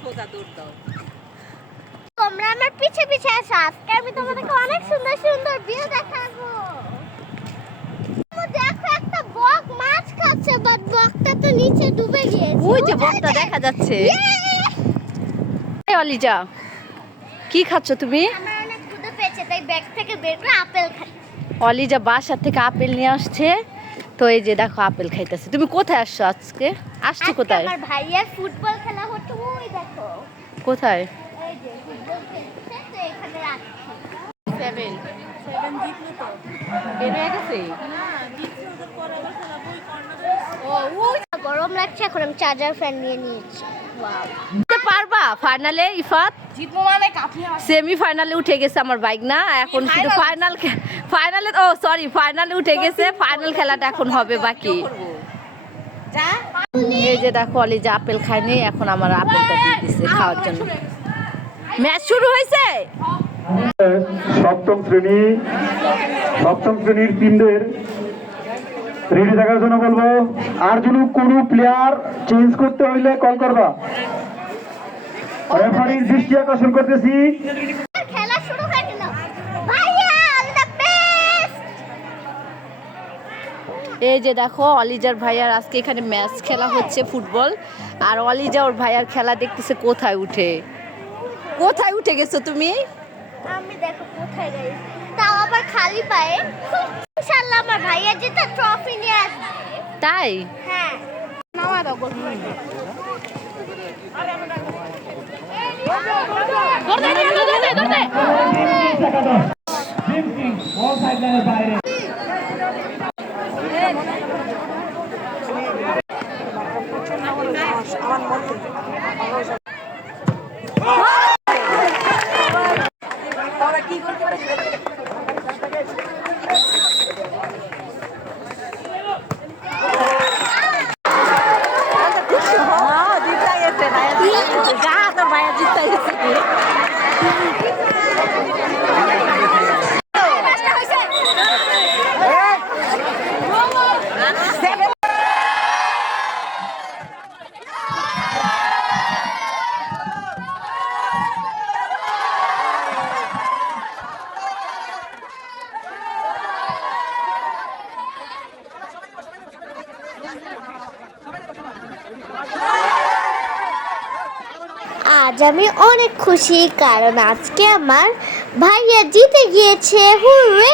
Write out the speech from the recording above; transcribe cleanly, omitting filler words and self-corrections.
সোজা দৌড় দাও। তোমরা আমার পিছে পিছে আসো, আজকে আমি তোমাদেরকে অনেক সুন্দর সুন্দর ভিউ দেখাবো। দেখো একটা বক মাছ খাচ্ছে, বাট বকটা তো নিচে ডুবে গিয়েছে। ওই যে বকটা দেখা যাচ্ছে। এই অলিজা, কি খাচ্ছ তুমি? আমার অনেক ক্ষুধা পেয়েছে, তাই ব্যাগ থেকে বের করে আপেল খাই। অলিজা বাসা থেকে আপেল নিয়ে আসছে, তো এই যে দেখো আপেল খাইতেছে। তুমি কোথায় আসছো আজকে? আসছো কোথায়? আমার ভাইয়ের ফুটবল খেলা হচ্ছে, ওই দেখো। কোথায়? এই যে ফুটবল খেলছে, তো এখানে রাখছি। 7 জিতলো তো। বের হয়ে গেছে। না, জিতছে ওদের পরে আবার খেলাবো ওই কর্নারে। গরম লাগছে, এখন আমি চার্জার ফ্যান নিয়ে নিয়েছি। ওয়াও, জিততে পারবা ফাইনালে ইফাত? জিতবো মানে কাফি সেমি ফাইনালে উঠে গেছে আমার বাইক না, এখন শুধু ফাইনালে ফাইনালে উঠে গেছে। ফাইনাল খেলাটা এখন হবে বাকি। যা। এই যে দেখো অলিজা আপেল খায়নি, এখন আমার আপেলটা দিয়ে দিচ্ছে খাওয়ার জন্য। ম্যাচ শুরু হয়েছে। সপ্তম শ্রেণীর টিমদের রেডি থাকার জন্য বলবো। আর যদি কোনো প্লেয়ার চেঞ্জ করতে হইলে কল করবা। রেফারির দৃষ্টি আকর্ষণ করতেছি। খেলা শুরু হয়ে গেল। ভাইয়া অল দ্য বেস্ট। এই যে দেখো অলিজার ভাইয়ার আজকে এখানে ম্যাচ খেলা হচ্ছে ফুটবল, আর অলিজা ওর ভাইয়ার খেলা দেখতেছে কোথায় উঠে গেছো তুমি? আমি দেখো কোথায় গেছি, তাও আবার খালি পায়ে। ইনশাআল্লাহ আমার ভাইয়া জিতে ট্রফি নিয়ে আসবে। তাই? হ্যাঁ, নামা দাও গোল। আজ আমি অনেক খুশি, কারণ আজকে আমার ভাইয়া জিতে গিয়েছে। হুররে!